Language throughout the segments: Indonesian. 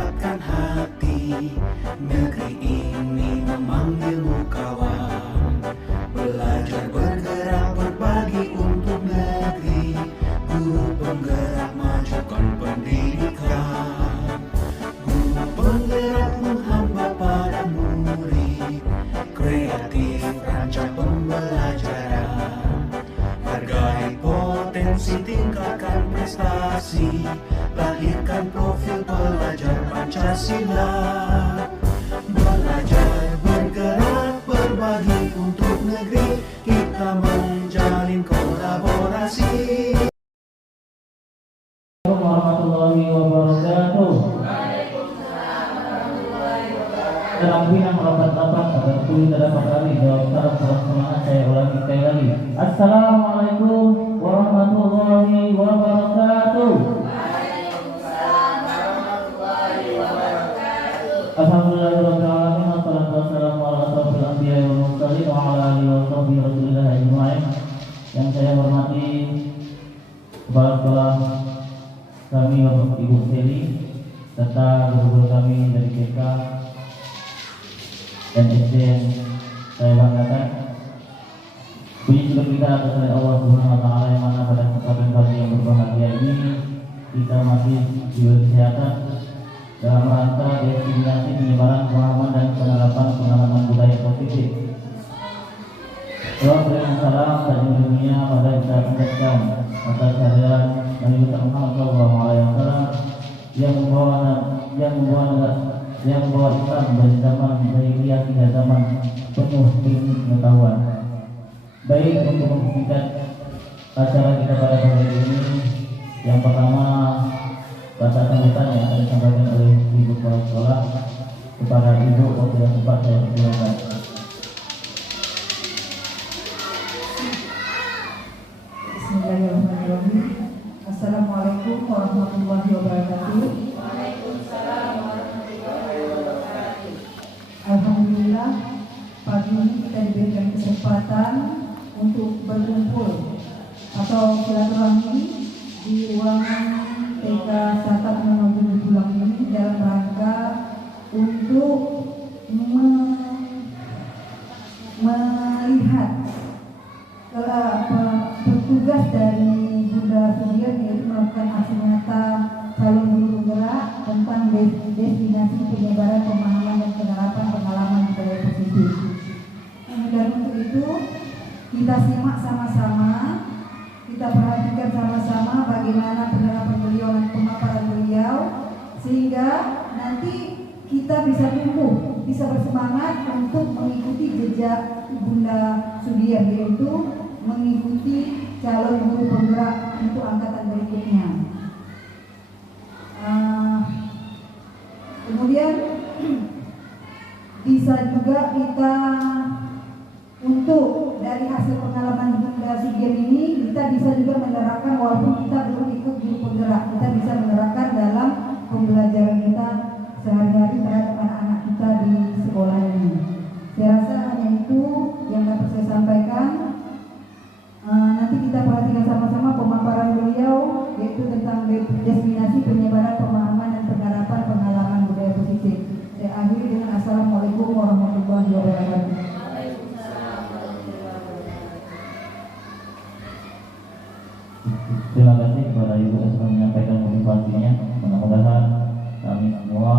mendapatkan hati. Negeri ini memanggilmu kawan, belajar bergerak berbagi untuk negeri. Guru penggerak majukan pendidikan, guru penggerak menghamba pada murid. Kreatif rancang pembelajaran, hargai potensi, tingkatkan prestasi, lahirkan profil pelajar Pancasila. Belajar bergerak berbagi untuk negeri, kita menjalin kolaborasi. Warahmatullahi wabarakatuh. Dalam bidang rapat-rapat agar kulit terdapat kali jawab salam semangat saya ulangi sekali lagi. Assalamualaikum warahmatullahi wabarakatuh. Alhamdulillahirabbil alamin wassalatu wassalamu ala asyrofil anbiya'i wal mursalin wa ala alihi wa sahbihi rasulillah ajma'in. Yang saya hormati kepala sekolah kami Bapak Ibu Seli serta guru-guru kami dari TK dan SD yang saya banggakan. Puji syukur kita atas Allah Subhanahu wa taala yang mana pada kesempatan pagi yang berbahagia ini kita masih diberi kesehatan dalam rangka destinasi penyebaran pemahaman dan penerapan pengalaman budaya positif. Salam berikan salam dan dunia pada kita panjatkan atas kehadiran Nabi Muhammad SAW yang membawa Islam dari zaman jahiliyah hingga zaman penuh ilmu pengetahuan. Baik, untuk mempersingkat acara kita pada hari ini, yang pertama kata sambutan yang akan disampaikan oleh Ibu Kepala Sekolah kepada Ibu waktu yang sempat saya persilakan. Bismillahirrahmanirrahim. Assalamualaikum warahmatullahi wabarakatuh. Alhamdulillah, pagi ini kita diberikan kesempatan untuk berkumpul atau silaturahmi di ruangan TK Satan Menunggu Pulang ini dalam rangka untuk melihat petugas dari Bunda Sugian, yaitu melakukan aksi nyata calon guru penggerak tentang destinasi penyebaran pemahaman dan penerapan pengalaman budaya positif. Dan untuk itu kita simak sama-sama, kita perhatikan sama-sama bagaimana penerapan beliau dan pemaparan beliau, sehingga nanti kita bisa tumbuh, bisa bersemangat untuk mengikuti jejak Bunda Sugian, yaitu mengikuti calon guru penggerak untuk angkatan berikutnya. Kemudian bisa juga kita untuk dari hasil pengalaman Bunda Sugian ini, kita bisa juga menerapkan walaupun kita belum ikut guru penggerak, kita bisa menerapkan dalam pembelajaran kita sehari-hari terhadap anak-anak kita di sekolah ini. Saya rasa hanya itu yang dapat saya sampaikan. Nanti kita perhatikan sama-sama pemaparan beliau, yaitu tentang destinasi penyebaran pemahaman dan penerapan pengalaman budaya positif. Saya akhiri dengan Assalamualaikum warahmatullahi wabarakatuh. Terima kasih kepada Ibu yang sudah menyampaikan motivasinya. Mudah-mudahan kami semua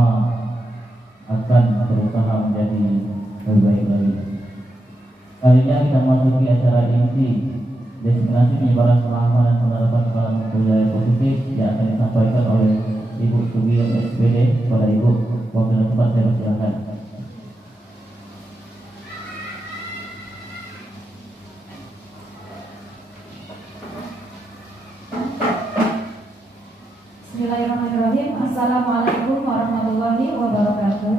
akan berusaha menjadi lebih baik lagi. Kali ini kita memasuki acara inti destinasi penyebaran pemahaman dan penerapan pengalaman budaya positif yang akan disampaikan oleh Ibu Sugian SPD. Kepada Ibu, waktu dan tempat saya persilakan. Bismillahirrahmanirrahim. Assalamualaikum warahmatullahi wabarakatuh.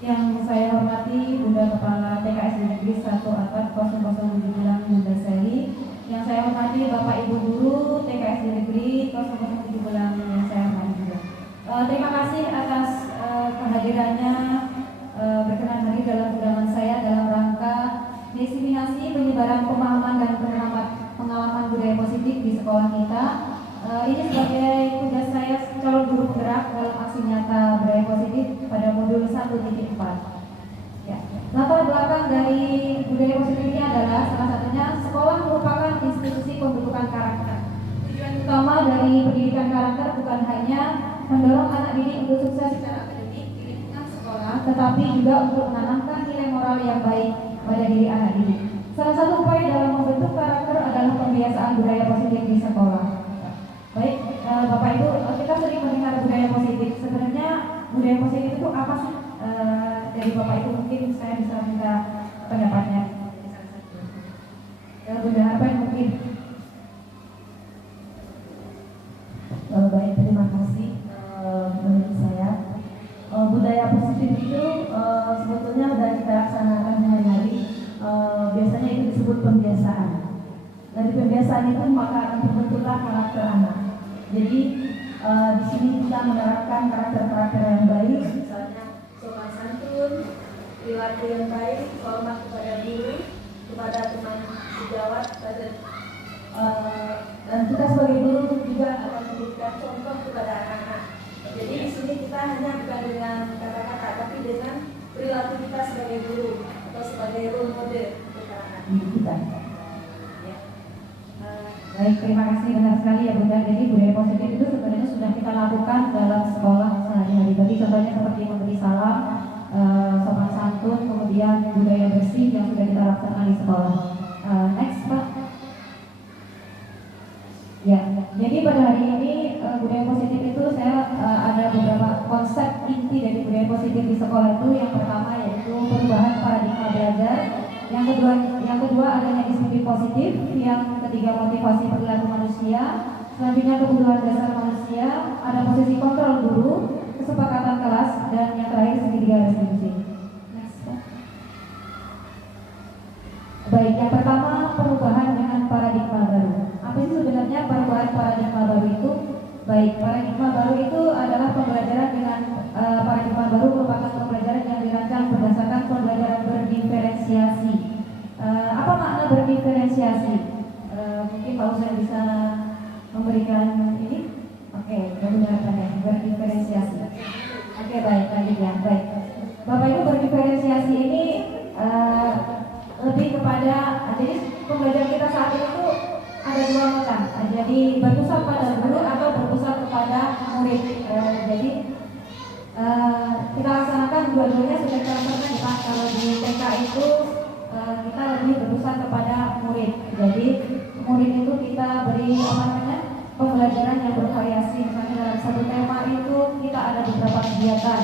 Yang saya hormati Bunda Kepala TK SD Negeri 1 Angkat 0079 Bunda Seli. Yang saya hormati Bapak Ibu Guru TK SD Negeri 0079 yang saya hormati juga. Terima kasih bergerak dalam aksi nyata budaya positif pada modul 1.4. Ya. Latar belakang dari budaya positif ini adalah salah satunya sekolah merupakan institusi pembentukan karakter. Tujuan utama dari pendidikan karakter bukan hanya mendorong anak didik untuk sukses secara akademik di lingkungan sekolah, tetapi juga untuk menanamkan nilai moral yang baik pada diri anak didik. Salah satu upaya dalam membentuk karakter adalah pembiasaan budaya positif di sekolah. Baik, Bapak Ibu, kita sering mendengar budaya positif. Sebenarnya budaya positif itu apa sih? Dari Bapak Ibu mungkin saya bisa minta pendapatnya. Bunda Arpen mungkin. Baik, terima kasih. Menurut saya budaya positif itu sebetulnya sudah kita laksanakan hari-hari. Biasanya itu disebut pembiasaan. Dari pembiasaan itu maka akan terbentuklah karakter anak. Jadi di sini kita menerapkan karakter-karakter yang baik, misalnya sopan santun, perilaku yang baik, hormat kepada guru, kepada teman sejawat, dan kita sebagai guru juga akan memberikan contoh kepada anak-anak. Jadi di sini kita hanya bukan dengan kata-kata, tapi dengan perilaku kita sebagai guru atau sebagai role model untuk anak-anak kita. Baik, terima kasih, benar sekali ya Bunda. Jadi budaya positif itu sebenarnya sudah kita lakukan dalam sekolah sehari-hari. Tadi contohnya seperti memberi salam, sopan santun, kemudian budaya bersih yang sudah kita laksanakan di sekolah. Next Pak. Ya, jadi pada hari ini budaya positif itu saya ada beberapa konsep inti dari budaya positif di sekolah itu. Yang pertama yaitu perubahan paradigma belajar. Yang kedua adanya disiplin positif. Yang ketiga motivasi perilaku manusia. Selanjutnya kebutuhan dasar manusia. Ada posisi kontrol guru, kesepakatan kelas, dan yang terakhir segitiga restitusi. Next. Baik, yang pertama perubahan dengan paradigma baru. Apa sih sebenarnya perubahan paradigma baru itu? Baik, paradigma baru itu adalah pembelajaran dengan paradigma baru merupakan pembelajaran yang dirancang berdasarkan pembelajaran berdiferensiasi. Apa makna berdiferensiasi? Mungkin Pak Ustaz bisa memberikan ini? Oke, mudah-mudahan ya, berdiferensiasi. Oke, baik, lanjut ya. Baik, Bapak Ibu, berdiferensiasi ini lebih kepada, jadi pembelajaran kita saat ini itu ada dua macam. Jadi berpusat pada guru atau berpusat kepada murid. Jadi kita laksanakan dua-duanya sudah kita laksanakan Pak. Kalau di TK itu kita lebih berpusat kepada murid. Jadi murid itu kita beri pembelajaran yang bervariasi. Misalnya dalam satu tema itu kita ada beberapa kegiatan.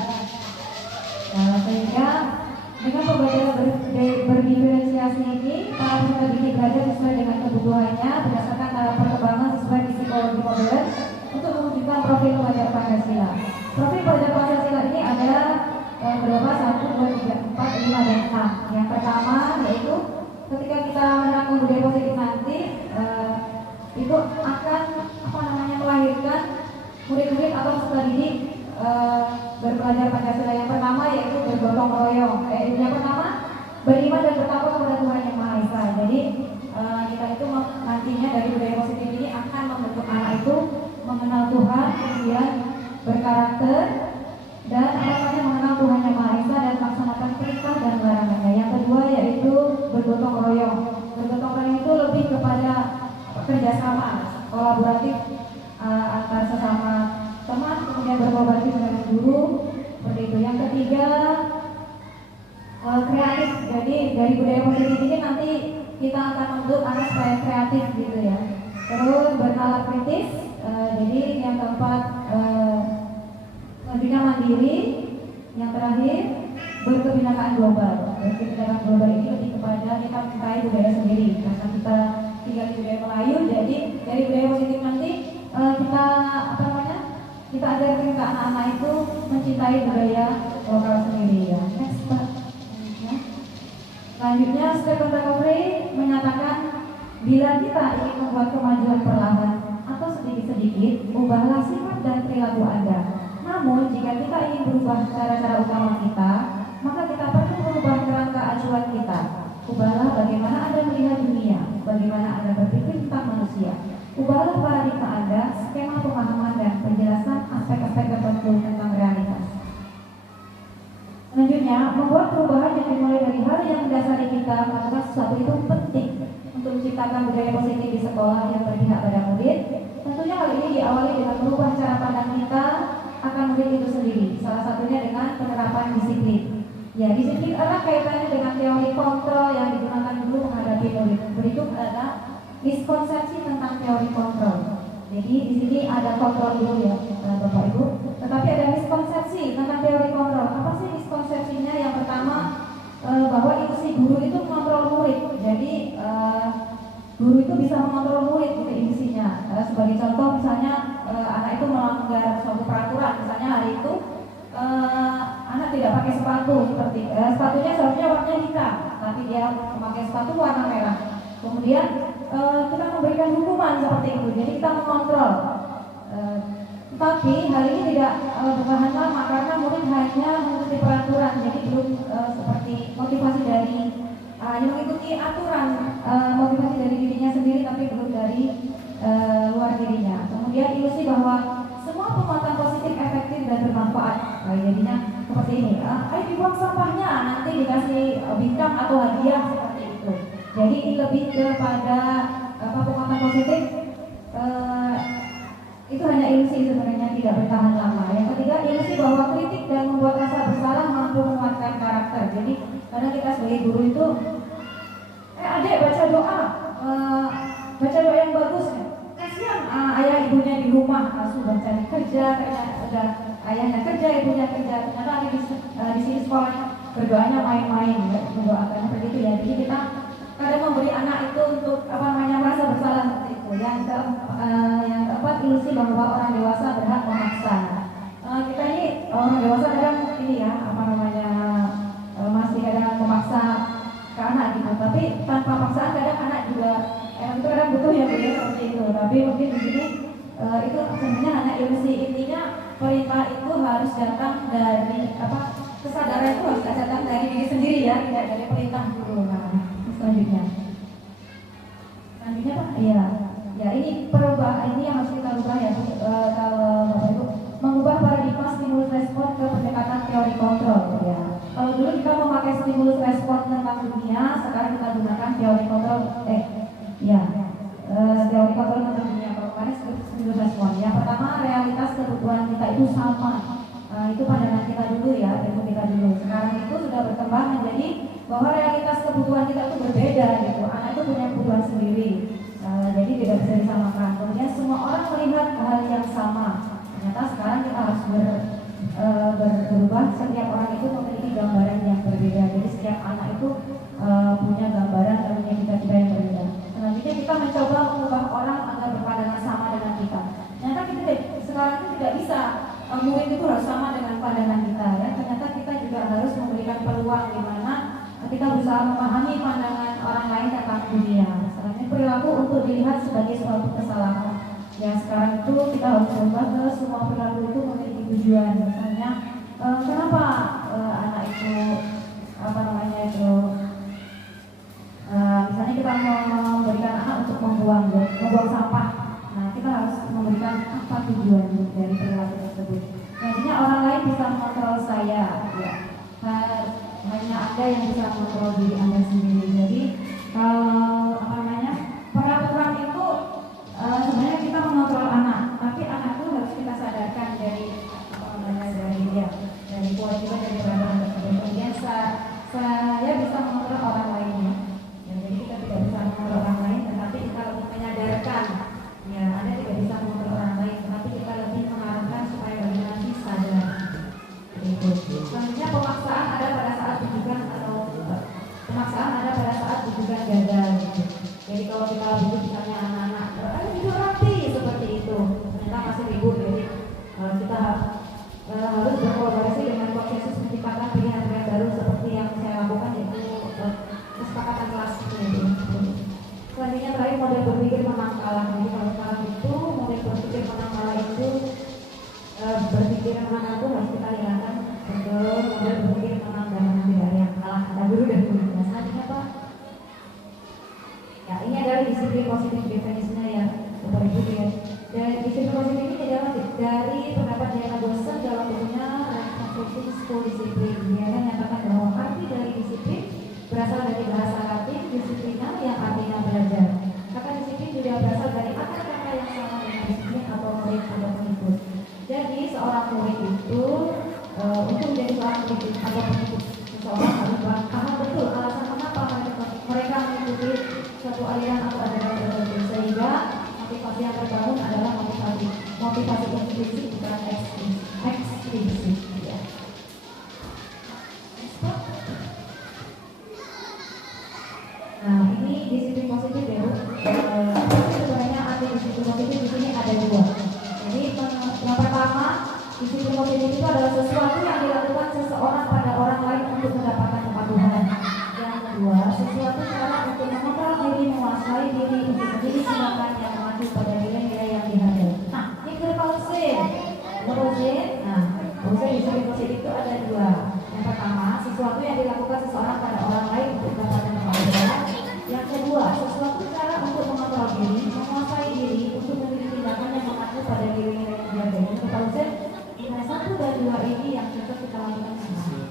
Sehingga dengan pembelajaran berdiferensiasi ini, para peserta didik belajar sesuai dengan kebutuhannya berdasarkan tahap perkembangan sesuai psikologi modern untuk mewujudkan profil pelajar Pancasila. Profil pelajar Pancasila ini adalah berapa 1, 2, 3, 4, 5, dan 6. Yang pertama yaitu ketika kita menerapkan budaya positif nanti itu akan melahirkan murid-murid atau peserta didik berpelajar Pancasila. Yang pertama yaitu bergotong royong. Yang pertama beriman dan bertakwa kepada Tuhan Yang Maha Esa. Jadi kita itu nantinya dari budaya positif ini akan membentuk anak itu mengenal Tuhan, kemudian berkarakter dan mengenal Tuhan Yang Maha Esa dan melaksanakan perintah dan larangannya. Yang kedua yaitu bergotong royong. Bergotong royong itu lebih kepada kerjasama, kolaboratif antar sesama teman, kemudian berkolaborasi dengan guru, seperti itu. Yang ketiga kreatif. Jadi dari budaya positif ini nanti kita akan membentuk anak supaya kreatif gitu ya. Terus bernalar kritis. Jadi yang keempat selanjutnya mandiri. Yang terakhir berkebinekaan global. Berkebinekaan global ini lebih kepada kita mencintai budaya sendiri karena kita tinggal di budaya Melayu. Jadi dari budaya positif nanti kita ajarkan ke anak-anak itu mencintai budaya lokal sendiri ya. Next Pak. Selanjutnya Stephen Recovery menyatakan bila kita ingin membuat kemajuan perlahan atau sedikit-sedikit, ubahlah sikap dan perilaku Anda. Namun jika kita ingin berubah cara-cara utama kita, maka kita perlu merubah kerangka acuan kita. Ubahlah bagaimana Anda melihat dunia, bagaimana Anda berpikir tentang manusia. Ubahlah paradigma Anda, skema pemahaman dan penjelasan aspek-aspek tertentu selanjutnya, membuat perubahan yang dimulai dari hal yang mendasari kita melakukan sesuatu itu penting untuk menciptakan budaya positif di sekolah yang berpihak pada murid. Tentunya hal ini diawali dengan merubah cara pandang kita akan murid itu sendiri. Salah satunya dengan penerapan disiplin. Ya, disiplin erat kaitannya dengan teori kontrol yang digunakan dulu menghadapi murid. Berikut adalah miskonsepsi tentang teori kontrol. Jadi di sini ada kontrol dulu ya, Bapak Ibu. Tetapi ada miskonsepsi tentang teori kontrol. Apa sih miskonsepsinya? Yang pertama, bahwa si guru itu mengontrol murid. Jadi guru itu bisa mengontrol murid gitu isinya. Sebagai contoh misalnya anak itu melanggar suatu peraturan. Misalnya hari itu anak tidak pakai sepatu, seperti sepatunya seharusnya warnanya hitam, tapi dia memakai sepatu warna merah. Kemudian kita memberikan hukuman seperti itu. Jadi kita mengontrol. Tapi hal ini tidak bertahan lama karena murid hanya mengikuti peraturan. Jadi belum seperti motivasi dari mengikuti aturan, motivasi dari dirinya sendiri, tapi belum dari luar dirinya. Kemudian ilusi bahwa semua penguatan positif efektif dan bermanfaat. Jadinya seperti ini. Ayo dibuang sampahnya, nanti dikasih bintang atau hadiah seperti itu. Jadi ini lebih kepada penguatan positif. Itu hanya ilusi, sebenarnya tidak bertahan lama. Yang ketiga, ilusi bahwa kritik dan membuat rasa bersalah mampu menguatkan karakter. Jadi karena kita sebagai guru itu, adik baca doa yang bagus. Kasihan ayah ibunya di rumah, langsung baca kerja, kayak ada ayahnya kerja, ibunya kerja. Ternyata ada di sini sekolah berdoanya main-main, mendoakan seperti itu ya. Jadi kita kadang memberi anak itu untuk merasa bersalah seperti itu. Yang keempat, ilusi bahwa orang dewasa berhak memaksa. Kita ini orang dewasa kadang ini ya masih kadang memaksa ke anak gitu. Tapi tanpa paksaan kadang anak juga itu kadang butuh ya seperti itu. Tapi mungkin di sini itu sebenarnya hanya ilusi. Intinya perintah itu harus datang dari kesadaran itu harus datang dari diri sendiri ya, tidak dari perintah guru. Selanjutnya Pak, ya ini perubahan ini yang harus kita ubah ya, kalau Bapak Ibu mengubah paradigma stimulus respon ke pendekatan teori kontrol ya. Kalau dulu kita memakai stimulus respon tentang dunia, sekarang kita gunakan teori kontrol teori kontrol tentang dunia. Kalau kemarin stimulus respon. Yang pertama, realitas kebutuhan kita itu sama. Itu pandangan kita dulu ya, ilmu kita dulu. Sekarang itu sudah berkembang menjadi bahwa realitas kebutuhan kita itu berbeda gitu. Anak itu punya kebutuhan sendiri, jadi tidak bisa disamakan. Kemudian semua orang melihat hal yang sama. Ternyata sekarang kita harus berubah. Setiap orang itu memiliki gambaran yang berbeda. Jadi setiap anak itu punya gambaran dan punya cita-cita yang berbeda. Selanjutnya kita mencoba mengubah orang agar berpandangan sama dengan kita. Ternyata kita sekarang itu tidak bisa. Murid itu harus sama dengan pandangan kita ya. Ternyata kita juga harus memberikan peluang di mana kita berusaha memahami pandangan orang lain tentang dunia. Selanjutnya perilaku untuk dilihat sebagai suatu kesalahan. Ya sekarang itu kita harus berubah ke semua perilaku itu memiliki tujuan. Misalnya kenapa anak itu misalnya kita memberikan anak untuk membuang sampah. Nah, kita harus memberikan apa tujuan dari perilaku tersebut. Nantinya orang lain bisa mengontrol saya, ya. Hanya Anda yang bisa mengontrol diri Anda sendiri. Jadi kalau peraturan itu sebenarnya kita mengontrol anak, tapi anak itu harus kita sadarkan dari dari kewajiban dari peraturan tersebut. Kemudian saya bisa mengontrol orang lainnya. Ya, jadi kita tidak bisa mengontrol orang lain, tetapi kita lebih menyadarkan. Ya, Anda tidak bisa mengontrol orang lain, tetapi kita lebih mengarahkan supaya bagaimana sih sadar. Selanjutnya pemaksaan ada pada saat tujuan gagal. Jadi kalau kita butuh misalnya anak-anak, hidup rapi seperti itu, ternyata masih ribut. Jadi kita harus berkolaborasi dengan konsensus menciptakan pilihan-pilihan baru seperti yang saya lakukan, yaitu kesepakatan kelas itu. Selanjutnya terakhir model berpikir menang kalah. Jadi kalau sekarang itu model berpikir menang kalah itu berpikir menang itu harus kita hilangkan ke model berpikir menang dan menang tidak ada yang kalah. Ada dulu dan dulu. Selanjutnya Pak. Ya ini adalah disiplin positif definisinya ya, Bapak Ibu ya. Dan disiplin positif ini adalah dari pendapat Diana Bosen dalam bukunya Reconstructing School Discipline. Dia kan nyatakan kritik atau mengikuti seseorang harus paham betul alasan kenapa mereka mengikuti suatu aliran atau ajaran tertentu, sehingga motivasi yang terbangun adalah motivasi intrinsik bukan ekstrinsik. Ya. Nah, ini disiplin positif ya Bu. Sebenarnya arti disiplin positif di sini ada dua. Jadi yang pertama, disiplin positif itu adalah sesuatu yang dilakukan seseorang pada orang lain untuk mendapatkan kepatuhan. Yang kedua, sesuatu cara untuk mengontrol diri, menguasai diri, untuk menjadi tindakan yang mengacu pada nilai-nilai yang dihargai. Nah, ini Pausen. Nah, Pausen disiplin positif itu ada dua. Yang pertama, sesuatu yang dilakukan seseorang pada orang lain untuk mendapatkan kepatuhan. Yang kedua, sesuatu cara untuk mengontrol diri, menguasai diri, untuk memiliki tindakan yang mengacu pada nilai-nilai yang dihargai. Untuk Pausen, nah, satu dan dua ini yang cocok kita lakukan sama.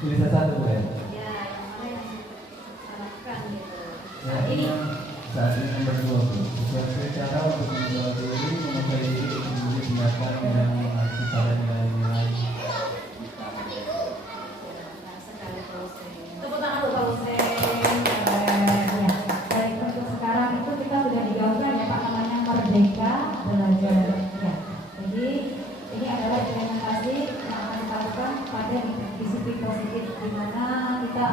Tulisan satu Bu ya? Ya, yang mana yang salahkan gitu. Ya, Ini saat ini nomor 2 Bu. Sesuatu cara untuk menjual diri, menguasai diri, untuk menjadi tindakan yang mengacu pada nilai-nilai. sekali Pausen. Tepuk tangan untuk Pausen. Ya, baik, untuk sekarang itu kita sudah digaungkan ya Pak, namanya Merdeka Belajar. Ya, jadi ini adalah implementasi yang akan kita lakukan pada disiplin positif, di mana kita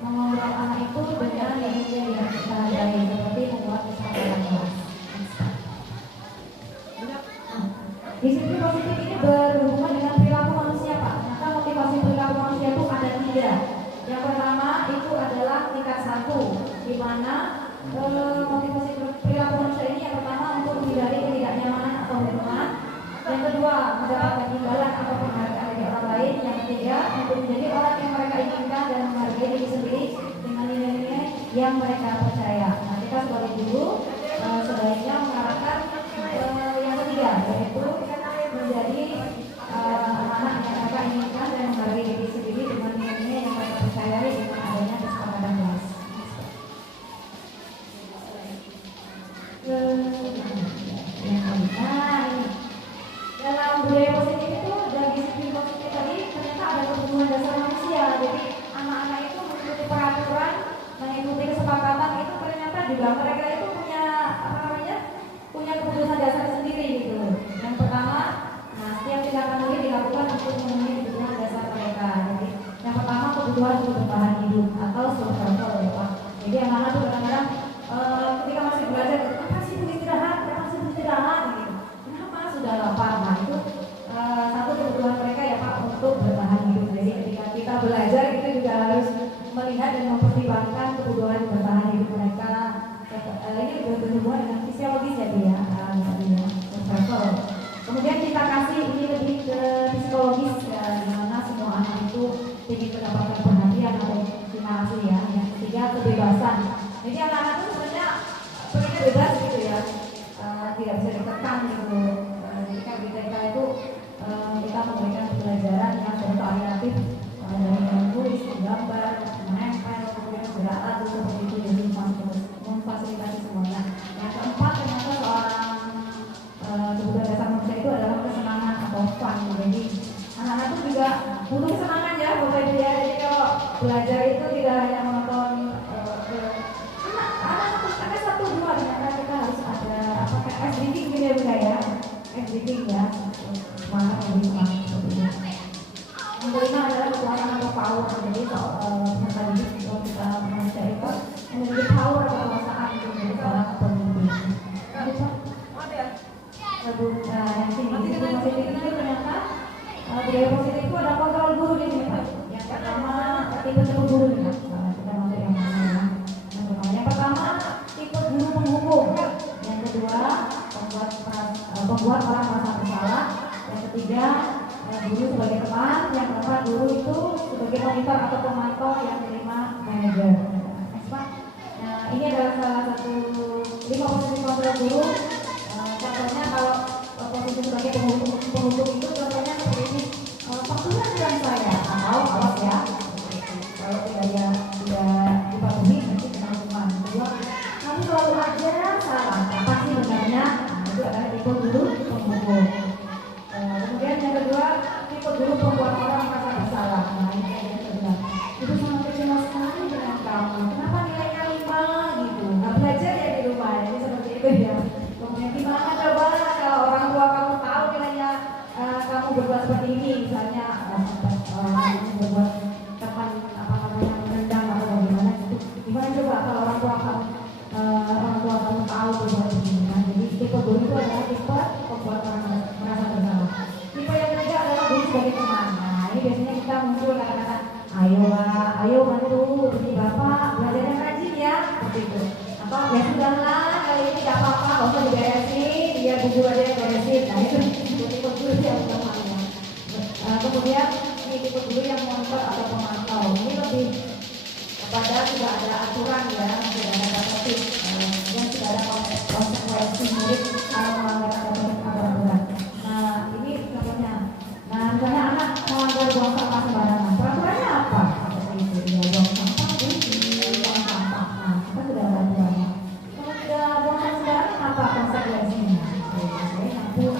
mengontrol anak itu dengan nilai yang kita hargai, seperti membuat kesepakatan kelas. Disiplin positif ini berhubungan dengan perilaku manusia Pak. Maka motivasi perilaku manusia itu ada tiga. Yang pertama itu adalah tingkat 1, di mana motivasi perilaku manusia ini yang pertama untuk menghindari ketidaknyamanan atau hukuman. Yang kedua, mendapatkan imbalan atau penghargaan dari orang lain. Yang ketiga, untuk menjadi orang yang mereka inginkan dan menghargai diri sendiri dengan nilai-nilai yang mereka percaya. Nah, kita sebagai guru sebaiknya mengarahkan yang ketiga, yaitu menjadi anak-anak yang mereka inginkan dan menghargai diri sendiri dengan nilai-nilai yang mereka percayai dengan adanya kesepakatan kelas. Dalam budaya positif itu dan disiplin positif tadi ternyata ada kebutuhan dasar manusia. Jadi anak-anak itu mengikuti peraturan, mengikuti kesepakatan itu ternyata juga mereka itu punya kebutuhan dasar sendiri gitu. Yang pertama, nah setiap tindakan ini dilakukan untuk memenuhi kebutuhan dasar mereka. Jadi yang pertama kebutuhan untuk bertahan hidup atau survival ya Pak. Jadi anak-anak itu kadang-kadang ketika masih belajar, apa sih istirahat gitu. Kenapa sudah lapar? Nah itu satu kebutuhan mereka ya Pak untuk bertahan hidup. Jadi ketika kita belajar itu juga harus melihat dan mempertimbangkan kebutuhan bertahan hidup mereka. Ini juga berhubungan dengan fisiologis ya dia, survival. Kemudian kita kasih ini lebih ke psikologis ya, dimana semua anak itu ingin mendapatkan perhatian atau stimulasi ya. Yang ketiga kebebasan. Jadi anak-anak itu sebenarnya pengennya bebas gitu ya, tidak bisa ditekan gitu. Jadi kan di TK itu kita memberikan pembelajaran yang bervariatif dari menulis, menggambar, menempel, kemudian gerak lagu seperti itu, jadi memfasilitasi semuanya. Yang keempat ternyata seorang kebutuhan dasar manusia itu adalah kesenangan atau fun. Jadi anak-anak itu juga butuh kesenangan ya Bapak Ibu ya. Jadi kalau belajar itu tidak hanya menonton anak satu dua, ternyata kita harus ada ice breaking gitu ya Bu ya. Ice breaking ya, semangat lebih semangat seperti itu. Yang kelima adalah kekuatan atau power. Jadi tadi kalau kita manusia itu memiliki power atau kekuasaan untuk menjadi seorang pemimpin. Yang sini positif itu ternyata budaya positif itu ada kontrol guru di sini Pak. Yang pertama tipe guru nih Pak. Kita masuk yang mana? Yang pertama tipe guru penghukum. Yang kedua pembuat orang merasa bersalah. Yang ketiga guru sebagai teman. Yang keempat guru itu sebagai monitor atau pemantau yang terima manajer. Nah ini adalah salah satu 5 posisi kontrol guru. Contohnya kalau posisi sebagai penghukum itu contohnya seperti ini, fakturnya bilang saya atau awas ya, kalau tidak dipatuhi nanti kena hukuman. Kedua, kamu selalu aja salah, pasti benar banyak. Nah, itu adalah tipe guru pemukul. Kemudian yang kedua, tipe guru pembuat orang merasa bersalah. Nah, ini yang kedua. Itu sangat kecewa sekali dengan kamu. Kenapa nilainya 5 gitu? Nggak belajar ya di rumah. Jadi seperti itu ya. Kemudian gimana coba kalau orang tua kamu tahu nilainya kamu berbuat seperti ini, misalnya berbuat teman apa namanya rendang atau bagaimana gitu. Gimana coba kalau orang tua kamu tahu berbuat begini? Nah, jadi tipe guru itu adalah tipe pembuat orang merasa bersalah. Tipe yang ketiga adalah guru sebagai teman. Nah, ini biasanya kita muncul kata-kata, ayo bantu ini bapak belajar yang rajin ya, seperti itu. Apa ya sudahlah kali ini tidak apa-apa, nggak usah diberesin, dia bubur aja yang beresin. Nah, itu tipe guru yang utamanya. Kemudian ini tipe guru yang monitor atau pemantau. Ini lebih kepada sudah ada aturan ya, sudah ada tertib, dan sudah ada konsekuensi murid kalau melanggar aturan. Nah, ini contohnya. Nah, misalnya anak melanggar buang sampah sembarangan, peraturannya apa? Seperti itu, ya buang sampah buang sampah. Nah, kita sudah ada aturannya. Kalau tidak buang sampah sembarangan, apa konsekuensinya? Saya nyampur.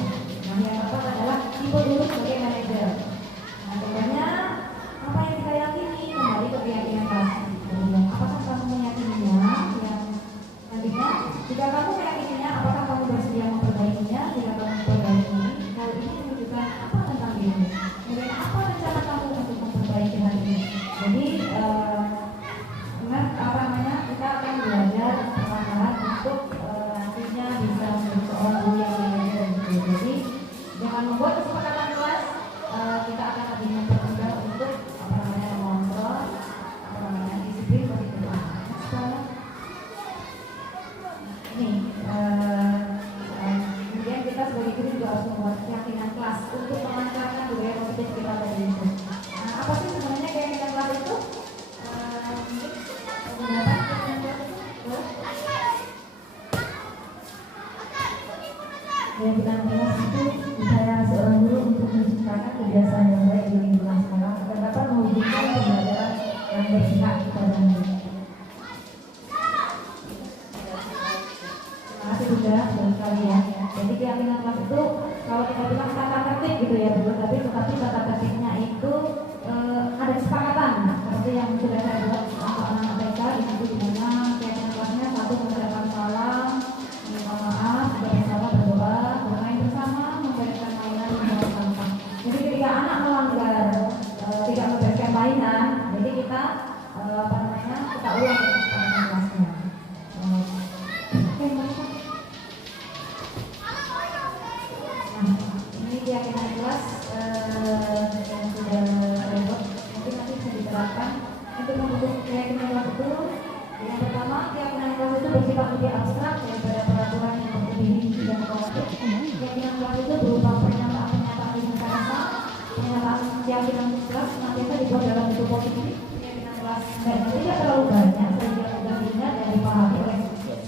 Nah, yang keempat adalah tipe guru sebagai manajer. Nah, contohnya apa yang kita yakini kembali ke keyakinan pasti. Apakah kamu meyakininya? Yang nantinya, jika kamu meyakininya, apakah kamu bersedia memperbaikinya? Jika kamu memperbaiki, hal ini menunjukkan apa tentang dirimu? Kemudian apa rencana kamu untuk memperbaiki hal ini? Jadi, kita akan belajar perlahan untuk nantinya bisa menjadi seorang guru yang manajer. Jadi, dengan membuat kesepakatan kelas, kita akan lebih mempermudah untuk mengontrol disiplin perhitungan. Ini kemudian kita sebagai guru juga harus membuat keyakinan kelas untuk memanfaatkan budaya positif kita tadi itu. Nah, apa sih sebenarnya keyakinan kelas itu? Menggunakan keyakinan kelas itu? Keyakinan kelas itu saya seorang guru untuk menciptakan kebiasaan yang baik di lingkungan sekolah agar dapat mewujudkan pembelajaran yang berpihak kepada murid. Terima kasih sudah sekali ya. Jadi keyakinan kelas itu kalau kita bilang tata tertib gitu ya, tetapi tata tertibnya itu ada kesepakatan seperti yang sudah saya buat anak-anak TK itu di mana keyakinan kelasnya satu mengucapkan salam, minta maaf, bersama berdoa, bermain bersama, membereskan mainan dan membuang sampah. Jadi ketika anak melanggar tidak membereskan mainan, jadi kita kita ulang kesepakatan kelasnya. Ini keyakinan kelas yang sudah lewat, mungkin nanti bisa diterapkan untuk membentuk keyakinan kelas itu. Yang pertama, keyakinan kelas itu bersifat lebih abstrak daripada peraturan yang berdiri dan mengatur. Keyakinan kelas itu berupa pernyataan dengan kata, pernyataan keyakinan kelas senantiasa dibuat dalam bentuk positif. Keyakinan kelas tidak terlalu banyak sehingga mudah diingat dan dipahami oleh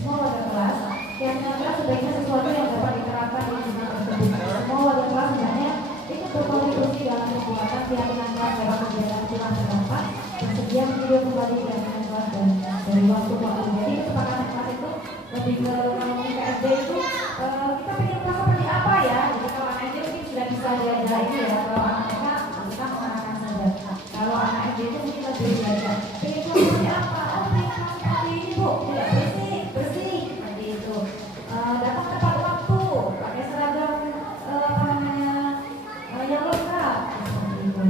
semua warga kelas. Keyakinan kelas sebaiknya sesuatu yang dapat diterapkan di lingkungan tersebut. Semua warga kelas sebenarnya ikut berkontribusi dalam pembuatan keyakinan kelas dalam kegiatan kelas terdapat, bersedia menjadi kembali keyakinan kelas dan dari waktu ke waktu. Jadi kesepakatan kelas itu lebih ke kalau ke SD itu kita pengen kelas seperti apa ya? Jadi kalau anak SD mungkin sudah bisa belajar ini ya. Kalau anak TK kita mengarahkan saja. Kalau anak SD itu mungkin lebih belajar. Pengen kelas seperti apa? Oh pengen kelas seperti ini bu, tidak bersih seperti itu. Datang tepat waktu, pakai seragam yang lengkap seperti itu.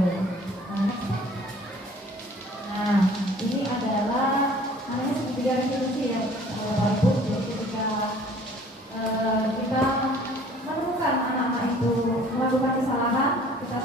Nah, ini adalah namanya segitiga resolusi ya, Bapak Ibu. Jadi ketika kita menemukan anak-anak itu melakukan kesalahan, kita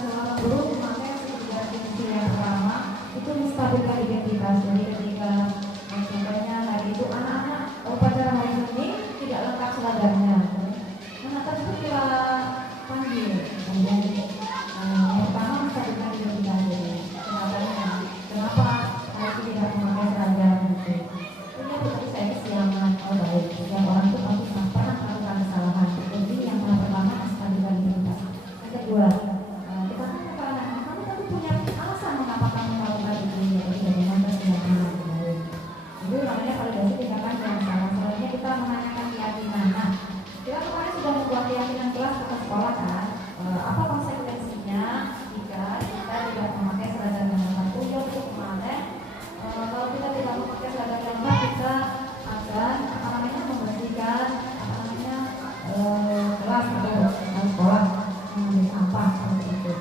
kelas atau sekolah mengambil sampah seperti itu.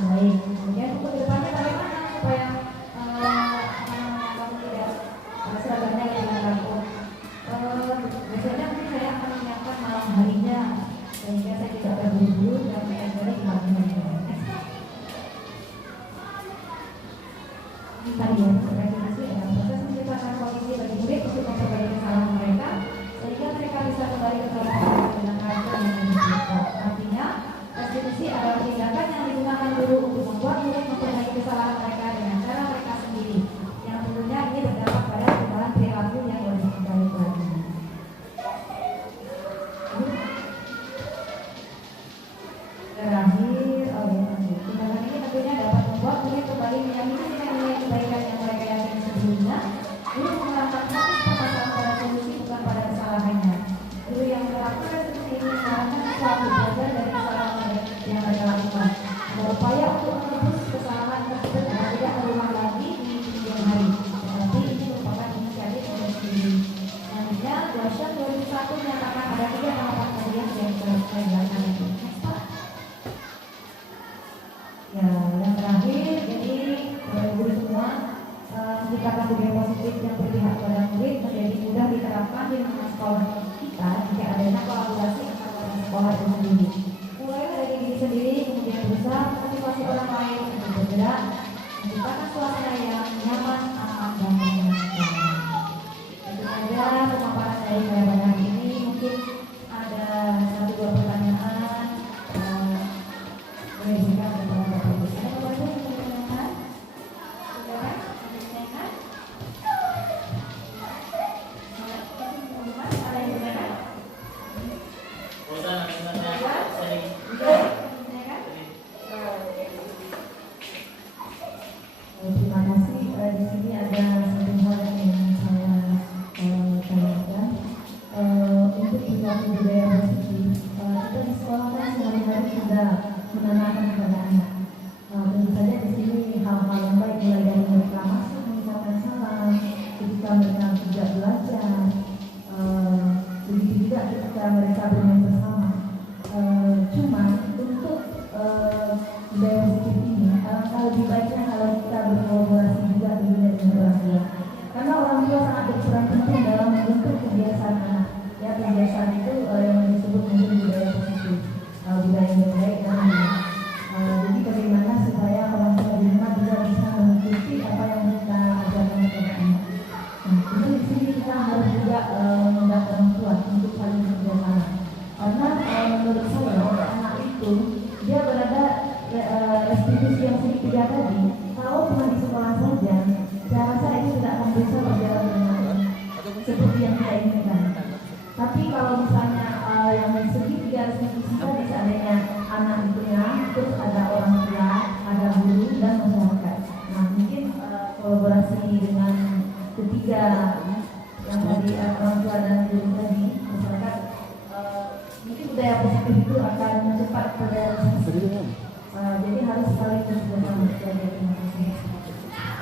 Baik, kemudian untuk kedepannya bagaimana supaya kamu tidak seragamnya dengan kampung. Biasanya mungkin saya akan menyiapkan malam harinya sehingga saya tidak terburu-buru dan benar-benar di malam harinya. Tadi ya, rekomendasi adalah proses menciptakan kondisi bagi murid untuk memperbaiki kesalahan mereka sehingga mereka bisa kembali ke kelompok dengan karakter yang lebih baik. Artinya, restitusi adalah tindakan yang digunakan guru untuk membuat murid memperbaiki kesalahan mereka dengan cara mereka sendiri, yang tentunya ini berdampak pada perubahan perilaku yang lebih baik lagi. Terakhir, tindakan ini tentunya dapat membuat murid kembali menyamini nilai kebaikan yang mereka yakini sebelumnya. Guru mengarahkan fokus permasalahan pada solusi bukan pada kesalahannya. Guru yang melakukan restitusi ini mengarahkan sesuatu belajar dari kesalahan yang mereka lakukan. Berupaya untuk menebus kesalahan tersebut agar tidak terulang lagi di kemudian hari. Tetapi ini merupakan inisiatif yang sendiri. Selanjutnya, Joshua 2001 menyatakan ada 3 tahapan kajian yang harus dilakukan itu. Ya, yang terakhir, jadi guru semua menciptakan budaya positif yang berpihak pada murid menjadi mudah diterapkan di lingkungan sekolah kita jika adanya kolaborasi antara sekolah itu sendiri. Mulai dari diri sendiri, kemudian berusaha motivasi orang lain untuk bergerak, menciptakan suasana yang nyaman, aman, dan menyenangkan. Tentu saja pemaparan dari saya pada hari ini mungkin ada 1-2 pertanyaan. Boleh juga ada beberapa pertanyaan. Ada Bapak Ibu yang bertanya? Saudara, ada pertanyaan? Ada yang bertanya? Terima kasih. Di sini ada satu hal yang saya tanyakan untuk perilaku budaya positif. Kita di sekolah kan sehari-hari sudah menanamkan kepada anak. Tentu saja di sini hal-hal yang baik mulai dari mereka masuk mengucapkan salam, ketika mereka tidak belajar, begitu juga ketika mereka bermain bersama. Cuma untuk budaya positif ini, alangkah lebih baiknya kalau kita berkolaborasi juga dengan orang tua. Karena orang tua sangat berperan penting dalam membentuk kebiasaan anak. Ya, kebiasaan itu yang disebut mungkin budaya positif, budaya yang baik dan baik. Jadi bagaimana supaya orang tua di rumah juga bisa mengikuti apa yang kita ajarkan kepada anak. Nah, di sini kita harus juga mengundang orang tua untuk saling bekerjasama. Karena menurut saya anak itu dia berada restitusi yang segitiga tadi. Kalau cuma di sekolah saja, saya rasa itu tidak akan bisa berjalan dengan seperti yang kita inginkan. Tapi kalau misalnya yang segitiga restitusi tadi seandainya anak itu ya, terus ada orang tua, ada guru dan masyarakat. Nah, mungkin kolaborasi dengan ketiga yang tadi orang tua dan guru tadi, masyarakat, mungkin budaya positif itu akan cepat terrealisasi. Jadi harus saling bersama. Terima kasih.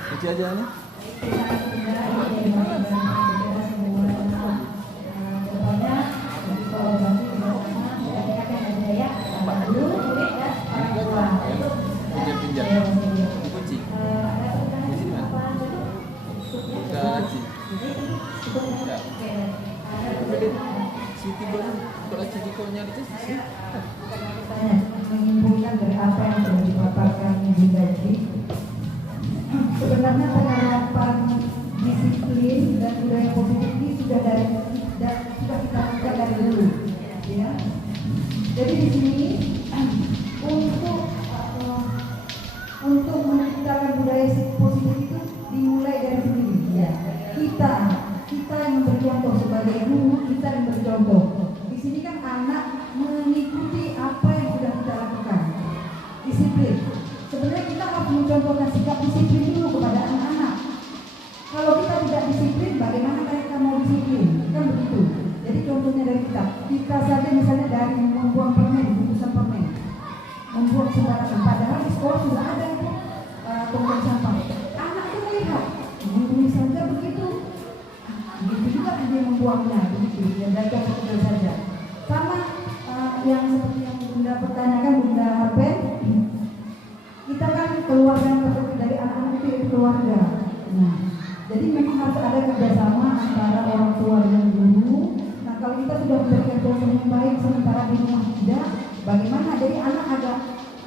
Baca aja nih. Terima kasih dari kita semua. Kedepannya bagi kolaborasi bersama meningkatkan budaya antara guru, murid dan orang tua. Itu budaya positif. Ada pertanyaan apa dulu? Siti boleh kalau cicikolnya itu sih. Menyimpulkan dari apa yang sudah dipaparkan Ibu tadi, sebenarnya penerapan disiplin dan budaya positif ini sudah kita lakukan dari dulu, ya. Jadi di sini untuk menciptakan budaya positif itu dimulai dari sendiri, ya. Kita yang bercontoh sebagai guru, kita yang bercontoh. Di sini kan anak mengikuti apa yang sudah kita lakukan. Disiplin. Sebenarnya kita harus mencontohkan sikap disiplin dulu kepada anak-anak. Kalau kita tidak disiplin, bagaimana mereka mau disiplin? Kan begitu. Jadi contohnya dari kita saja misalnya dari membuang permen, bungkusan permen, membuang sembarangan. Padahal di sekolah sudah ada itu tongkang sampah. Anak itu melihat, guru saja begitu. Begitu juga dia membuangnya, begitu. Dia belajar betul saja. Sama yang seperti yang Bunda pertanyakan, Bunda Harpen, kita kan keluarga yang terdiri dari anak-anak itu yaitu keluarga. Nah, jadi memang harus ada kerjasama antara orang tua dan guru. Nah, kalau kita sudah memberikan proses yang baik sementara di rumah tidak, bagaimana? Jadi anak agak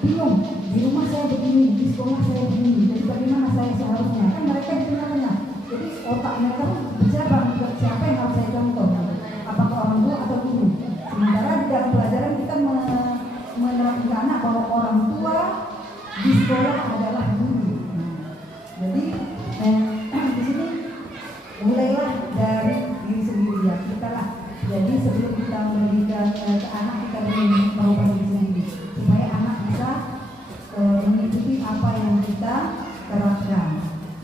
bingung. Di rumah saya begini, di sekolah saya begini. Jadi bagaimana saya seharusnya? Kan mereka di tengah-tengah. Jadi otak mereka siapa yang harus saya contoh? Apakah orang tua atau guru? Sementara di dalam pelajaran kita menerangkan anak bahwa orang tua di sekolah adalah guru. Jadi di sini mulailah dari diri sendiri ya kita lah. Jadi sebelum kita memberikan ke anak kita beri tahu pada diri sendiri supaya anak bisa mengikuti apa yang kita terapkan.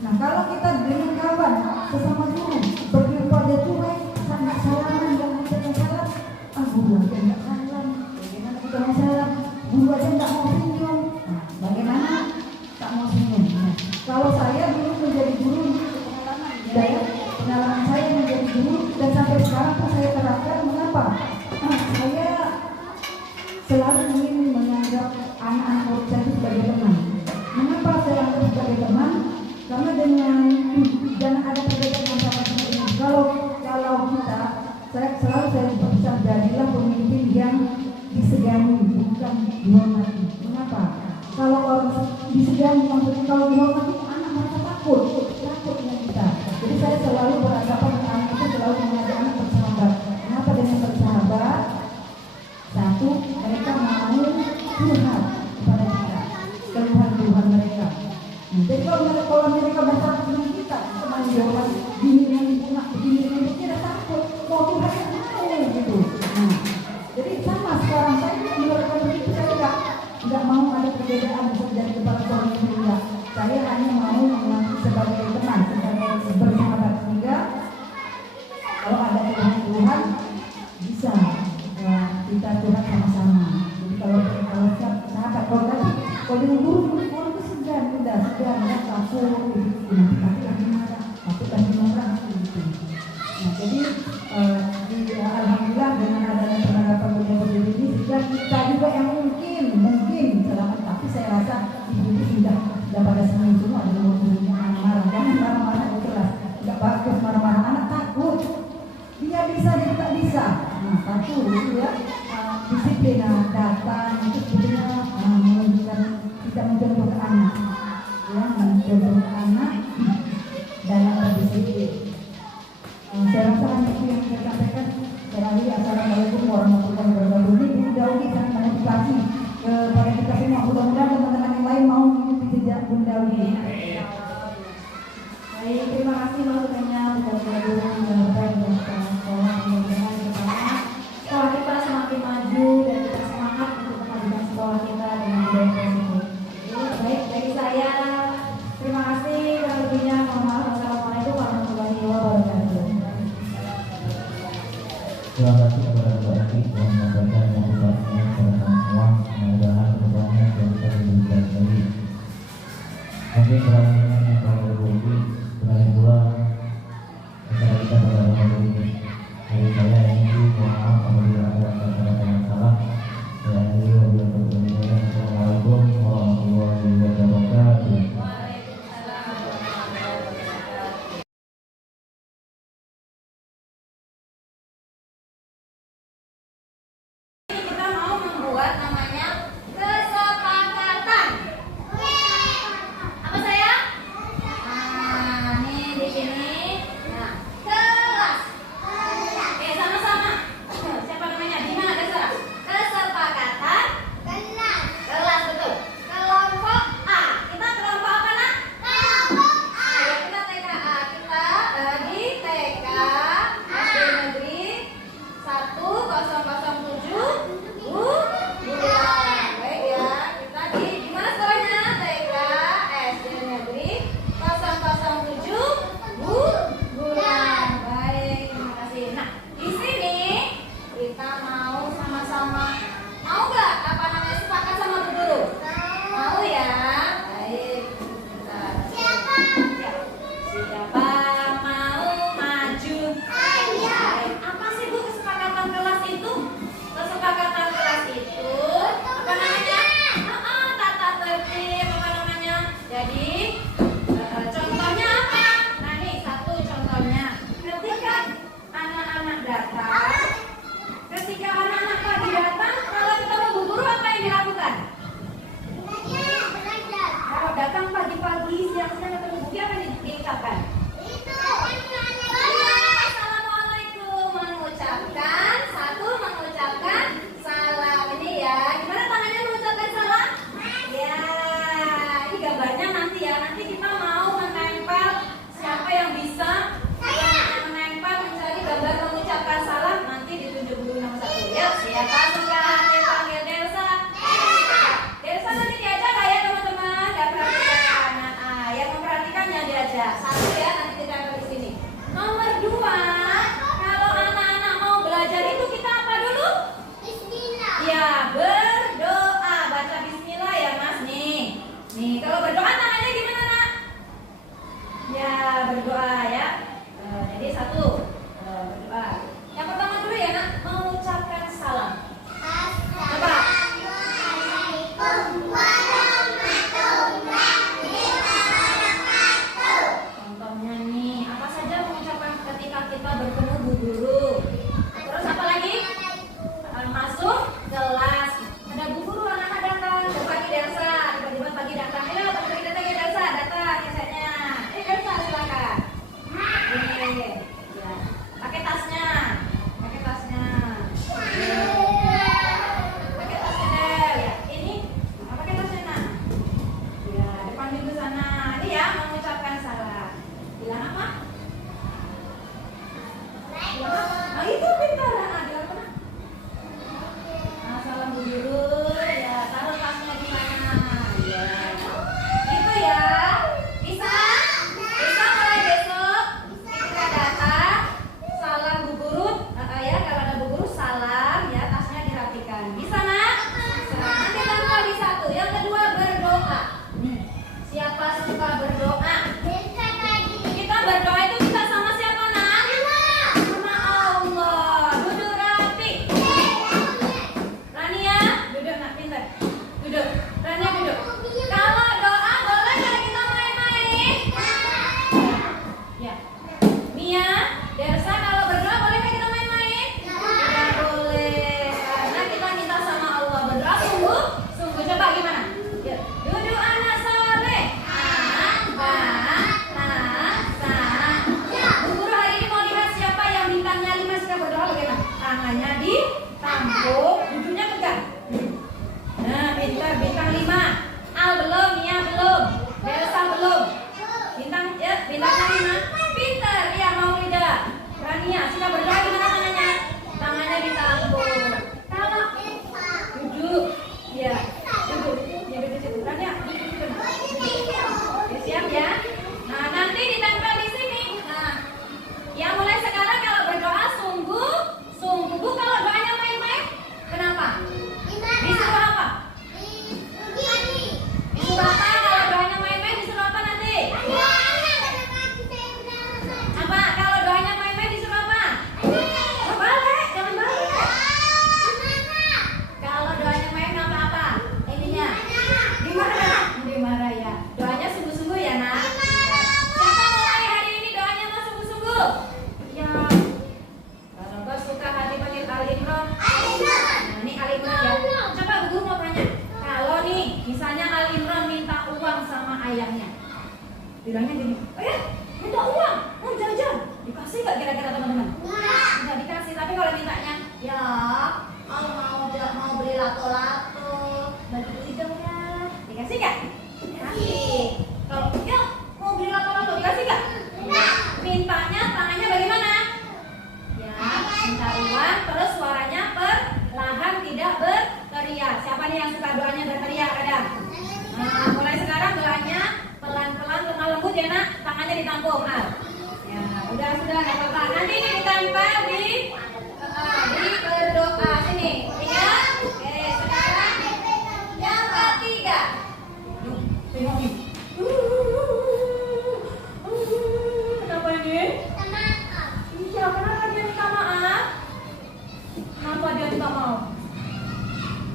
Nah kalau kita dengan kawan sesama guru berjumpa dia cuek, nggak salaman, nggak mengucapkan salam, guru aja nggak salam, bagaimana kita mau salam? Guru aja nggak mau senyum, bagaimana tak mau senyum? Nah, kalau saya dulu menjadi guru, pengalaman saya menjadi guru dan sampai sekarang pun saya terapkan. Mengapa? Saya selalu ingin menganggap anak-anak murid saya itu sebagai teman. Mengapa saya anggap sebagai teman? Karena dengan ada perbedaan antara seperti ini. Kalau kita, saya bisa jadilah pemimpin yang disegani, bukan dihormati. Mengapa? Kalau orang disegani, maksudnya kalau dihormati, anak merasa takut dengan kita. Jadi saya selalu beranggapan anak itu selalu mengajak anak bersahabat. Kenapa dengan bersahabat? Satu, mereka mau curhat kepada kita, keluhan mereka. Jadi kalau mereka bersahabat dengan kita, teman dihormati, begini kita takut, mau curhat gitu. Nah, jadi sama sekarang saya menerapkan begitu, saya tidak mau ada perbedaan dari kepala sekolah itu enggak. Saya hanya mau mengaku sebagai teman, sebagai bersahabat, sehingga kalau ada keluhan bisa kita curhat sama-sama. Jadi kalau sahabat, kalau dengan guru orang itu segan, nggak takut, tapi lagi marah, gitu. Nah, jadi alhamdulillah dengan adanya penerapan budaya ini sehingga kita juga yang mungkin selamat, tapi saya rasa ibu sudah pada senang semua dengan gurunya marah, jangan marah-marah itu lah, nggak bagus marah-marah, anak takut, dia bisa dia tak bisa, takut gitu ya, disiplin, datang itu sebetulnya menunjukkan kita mencontoh anak, ya mencontoh anak dalam berdisiplin. Saya rasa hanya itu yang saya sampaikan. Saya akhiri, assalamualaikum warahmatullahi wabarakatuh. Ini Bu Daudi sangat motivasi kepada kita semua. Mudah-mudahan teman-teman yang lain mau mengikuti jejak Bu Daudi. Baik, terima kasih masukannya kepada guru dan sekolah. Mudah-mudahan sekolah kita semakin maju dan kita semangat untuk memajukan sekolah kita dengan budaya positif. Baik, dari saya terima kasih. Dan lebihnya mohon maaf. Wassalamualaikum warahmatullahi wabarakatuh. Terima kasih kepada Bapak Eki yang memberikan motivasinya kepada kami semua. Mudah-mudahan kedepannya bisa diberikan lagi. Mungkin terakhirnya yang kami berbagi terakhir pula acara kita pada malam ini. Dari saya ini mohon maaf apabila ada kata-kata yang salah. Saya akhiri wabillahi taufiq. Assalamualaikum warahmatullahi wabarakatuh. Kita mau membuat namanya kesepakatan. Apa saya? Nah, nih di sini. Nah, kelas. Oke, sama tangannya ditampung, ujungnya pegang. Nah, pintar, bintang 5. Al belum, Nia belum, Delsa belum. Bintangnya 5. Pintar, ya mau tidak? Rania, sudah berdoa gimana tangannya? Tangannya ditampung. Kalau duduk, ya duduk, ya duduk. Rania, duduk. Ya, siap ya. Nah, nanti ditempel di sini. Nah, ya mulai sekarang kalau berdoa sungguh. Bu, kalau doanya main-main, kenapa? Disuruh apa? Disuruh apa? Kalau doanya main-main disuruh apa nanti? Apa? Kalau doanya main-main disuruh apa? Balik, jangan balik. Kalau doanya main apa-apa? Ininya dimarah ya. Doanya sungguh-sungguh ya nak. Siapa mulai hari ini doanya mau sungguh-sungguh? Ya. Kalau kau suka hati panggil Al-Imran. Nah, ini Al-Imran ya. Coba Bu Guru mau tanya. Kalau nih, misalnya Al-Imran minta uang sama ayahnya, bilangnya gini, oh ya, minta uang, mau jajan, dikasih nggak kira-kira teman-teman? Nggak dikasih, tapi kalau mintanya, ya, kalau mau beli lato-lato, bagi beli dong ya, dikasih nggak? Dikasih. Kalau ya mau beli lato-lato, dikasih nggak? Mintanya tangannya bagaimana? Ya, minta uang, terus suaranya perlahan, tidak berteriak. Siapa nih yang suka doanya berteriak kadang? Nah, mulai sekarang doanya pelan-pelan, lemah lembut ya nak, tangannya ditampung. Ya, udah sudah nggak apa-apa. Nanti ini ditempel di berdoa sini. Ingat? Oke, sekarang yang ketiga. Tengok nih. Kenapa ini? Iya, kenapa dia minta maaf? Kenapa dia minta maaf?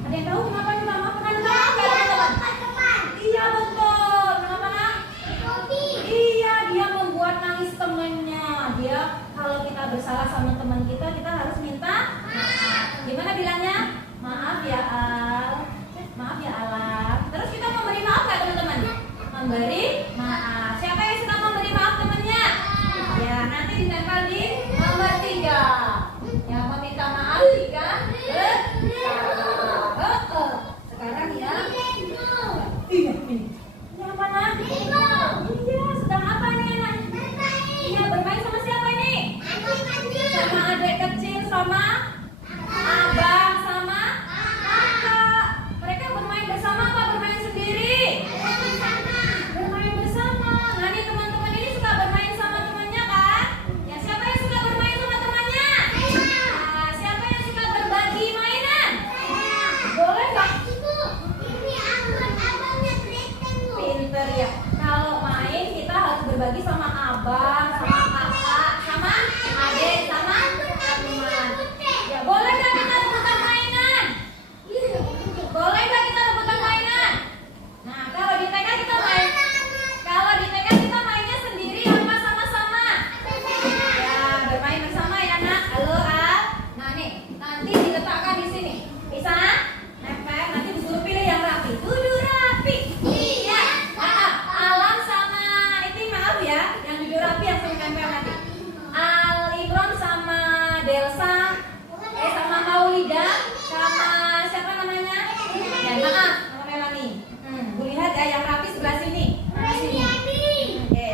Ada yang tahu kenapa minta maaf? Pernah minta maaf nggak teman-teman? Iya betul. Kenapa nak? Iya, dia membuat nangis temannya. Dia kalau kita bersalah sama teman kita harus minta maaf. Gimana bilangnya? Maaf ya Al. Maaf ya Alam. Terus kita memberi maaf nggak teman-teman? Memberi maaf. Siapa yang suka memberi maaf temannya? Ya, nanti ditempel di nomor 3. Yang meminta maaf jika sekarang ya. Iya, ini. Ini apa nak? Iya, sedang apa nih anak? Iya, bermain sama siapa ini? Sama adik kecil, sama abang, sama kakak. Mereka bermain bersama apa bermain sendiri? Bermain bersama. Nah, nih teman-teman ini suka bermain sama temannya kan? Ya, siapa yang suka bermain sama temannya? Nah, siapa yang suka berbagi mainan? Boleh nggak? Pinter ya. Kalau main kita harus berbagi sama abang, sama kakak, sama adik, sama teman. Ya, boleh nggak kita rebutan mainan? Boleh nggak kita rebutan mainan? Nah, kalau di TK kita main. Kalau di TK kita mainnya sendiri apa sama-sama? Ya, bermain bersama ya nak. Halo Al. Nah nih, nanti diletakkan di sini. Bisa? Nempel. Nanti disuruh pilih yang rapi. Duduk rapi. Iya. Alam sama itu maaf ya, yang duduk rapi yang sering nempel nanti. Al Imran sama Delsa, sama Maulida, sama siapa namanya? Ya maaf, sama Melani. Bu lihat ya yang rapi sebelah sini. Sini. Oke.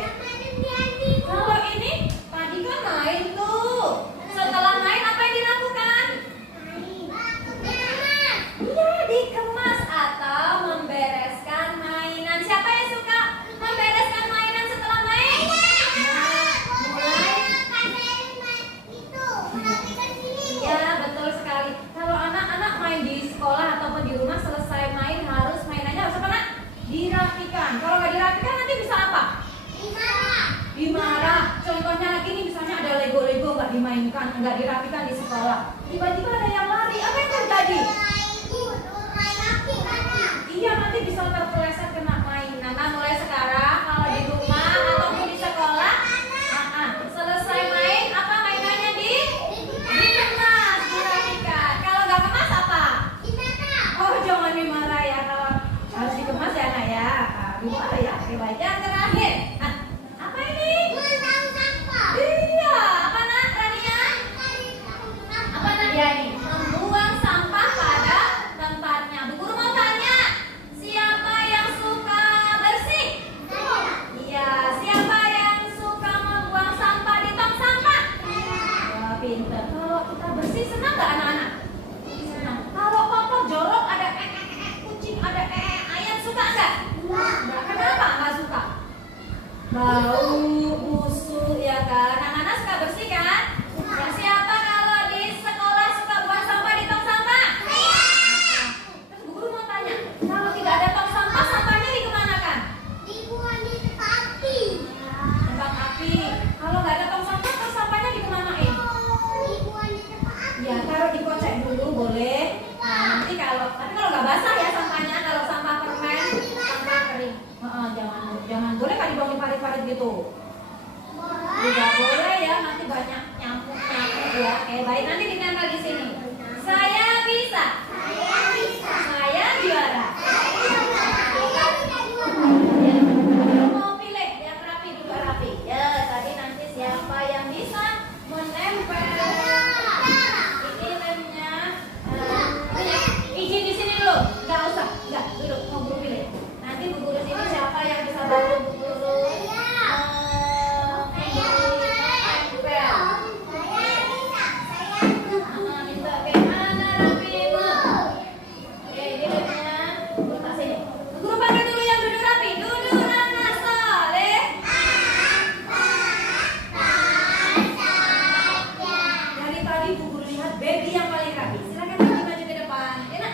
Kalau ini tadi kan main tuh. Setelah main apa yang dilakukan? Iya, dikemas atau membereskan mainan. Siapa yang suka membereskan mainan setelah main? Nah, mulai. Iya, betul sekali. Kalau anak-anak main di sekolah ataupun di rumah selesai main mainannya harus apa nak? Dirapikan. Kalau nggak dirapikan nanti bisa apa? Dimarah. Contohnya lagi nih misalnya ada Lego nggak dimainkan, nggak dirapikan di sekolah. Tiba-tiba ada yang lari. Apa yang terjadi? Iya, nanti bisa terpeleset kena mainan. Nah, mulai sekarang kalau di rumah ataupun di sekolah, selesai main apa mainannya dikemas, dirapikan. Kalau nggak kemas apa? Oh, jangan dimarah ya. Kalau harus dikemas ya nak ya. Dimarah ya. Oke, baik. Yang terakhir. Apa ini? Iya, apa nak? Rania? Apa nak? dia ini membuang sampah pada tempatnya. Bu Guru mau tanya, siapa yang suka bersih? Iya, siapa yang suka membuang sampah di tong sampah? Wah, pinter. Kalau kita bersih senang nggak anak-anak? Senang. Kalau kotor jorok ada kucing ada ayam suka nggak? Nggak. Kenapa nggak suka? Bau, busuk ya kan? Anak-anak suka bersih kan? Ya, siapa kalau di sekolah suka buang sampah di tong sampah? Terus Bu Guru mau tanya, kalau tidak ada tong sampah, sampahnya dikemanakan? Dibuang di tempat api. Tempat api. Kalau nggak ada tong sampah, terus sampahnya dikemanain? Dibuang di tempat api. Ya, taruh di kocek dulu boleh. Nah, nanti tapi kalau nggak basah ya sampahnya, kalau sampah permen, sampah kering. Jangan boleh kan dibuang di parit-parit gitu. Tidak boleh ya, nanti banyak nyamuk ya. Oke, baik, nanti ditempel di sini. Saya bisa. Saya juara. Ya. Mau pilih yang rapi dulu rapi. Ya, tadi nanti siapa yang bisa menempel? Ini lemnya. Izin di sini dulu. Enggak usah. Enggak, duduk. Mau Guru pilih. Nanti Bu Guru sini siapa yang bisa bantu Bu Guru? Minta bagaimana rapimu? Oke, ini lemnya. Guru tak sini. Guru pakai dulu yang duduk rapi. Duduk Rana Saleh. Dari tadi Bu Guru lihat baby yang paling rapi. Silakan baby maju ke depan. Enak.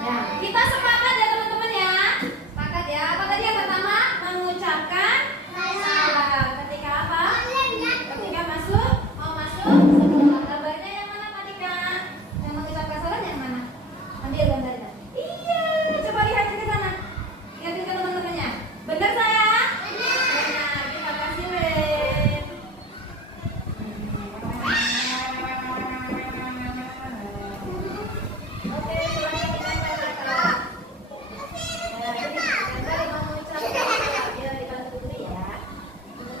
Ya, kita sepakat ya teman-teman ya. Sepakat ya. Apa tadi yang pertama? Mengucapkan salam. Ketika apa? Ketika masuk, mau masuk sekolah. Gambarnya yang mana Pak Tika? Yang mengucapkan salam yang mana? Ambil gambarnya. Iya, coba lihat ke sana. Lihatin ke teman-temannya. Benar saya? Benar. Terima kasih, Len. Oke, silakan ditempel Kakak. Ya, ini ditempel mengucapkan salam. Ya, dibantu dulu ya.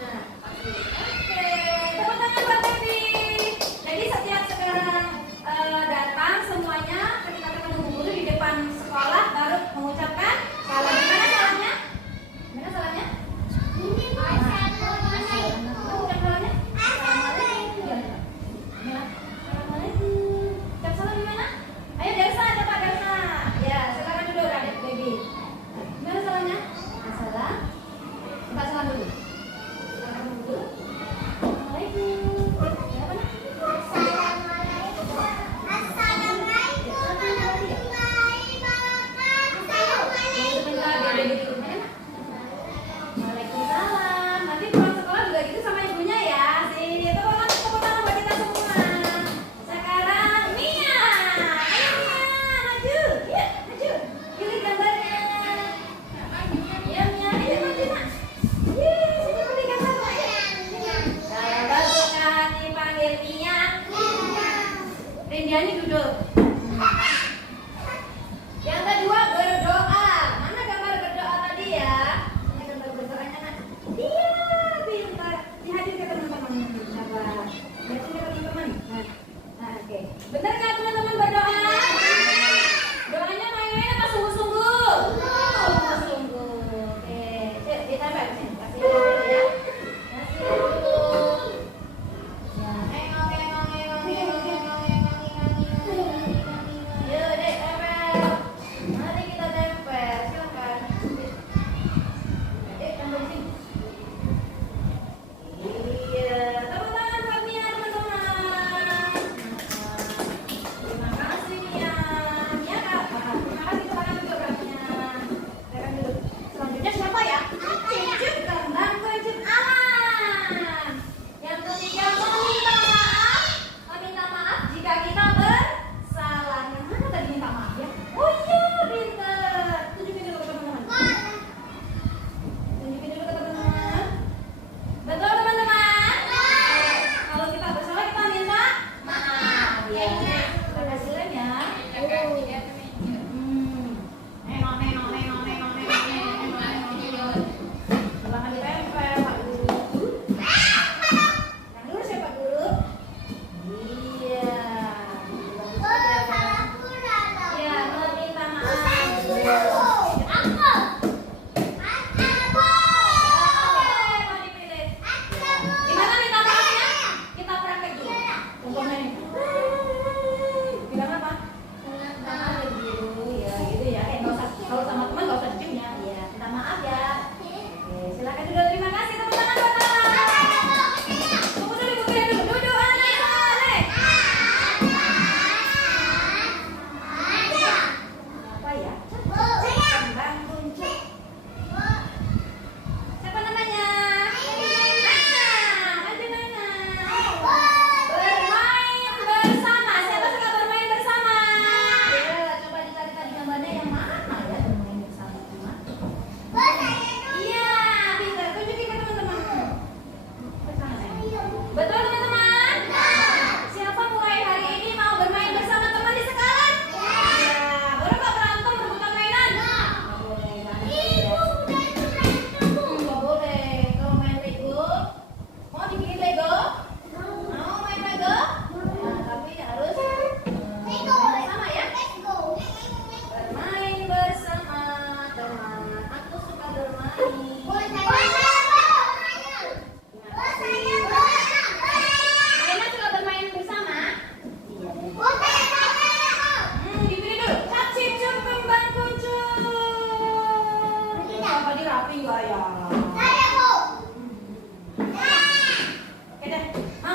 Nah, oke, tepuk tangan buat Baby. Jadi setiap sekarang datang semuanya ketika ketemu Bu Guru di depan sekolah baru mengucapkan salam. Gimana salamnya? Gimana salamnya? Ini Assalamualaikum. Ucap salamnya? Assalamualaikum. Gimana? Assalamualaikum. Ucap salam gimana? Ayo Darsa, coba Darsa. Ya, silakan dulu adik Baby. Gimana salamnya? Assalam. Coba salam dulu. Salam dulu. Assalamualaikum. Ya, mana? Assalamualaikum warahmatullahi wabarakatuh. Waalaikumsalam. Nanti pulang sekolah juga gitu sama ibunya ya. Tepuk tangan buat kita semua. Sekarang Mia. Ayo Mia, maju. Ya, maju. Pilih gambarnya. Ya Mia, ayo maju nak. Sini pilih gambarnya. Kalau bagus kan dipanggil Mia. Rindiani duduk. Yang kedua berdoa. Mana gambar berdoa tadi ya? Ini gambar berdoanya nak. Iya, pintar. Lihatin ke teman-teman. Sabar. Lihatin ke teman-teman. Nah, oke. Benar nggak teman-teman berdoa? Doanya main-main apa sungguh-sungguh? Sungguh-sungguh. Oke, yuk ditambah sini. Kasih dulu ya. Kasih dulu. Ya, engong.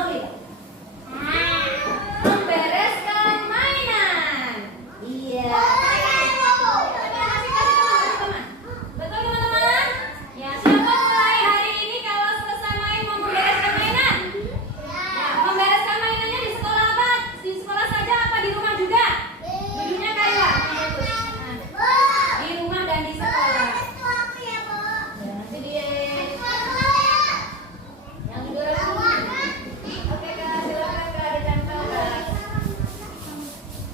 Maulida? Membereskan mainan. Iya. Kasih teman-teman. Betul teman-teman? Ya, siapa mulai hari ini kalau selesai main mau membereskan mainan? Ya, membereskan mainannya di sekolah apa? Di sekolah saja apa di rumah juga? Judulnya kayak di rumah dan di sekolah. Ya, nanti dia yang juara. Oke Kak, silakan Kak ditempel Kak.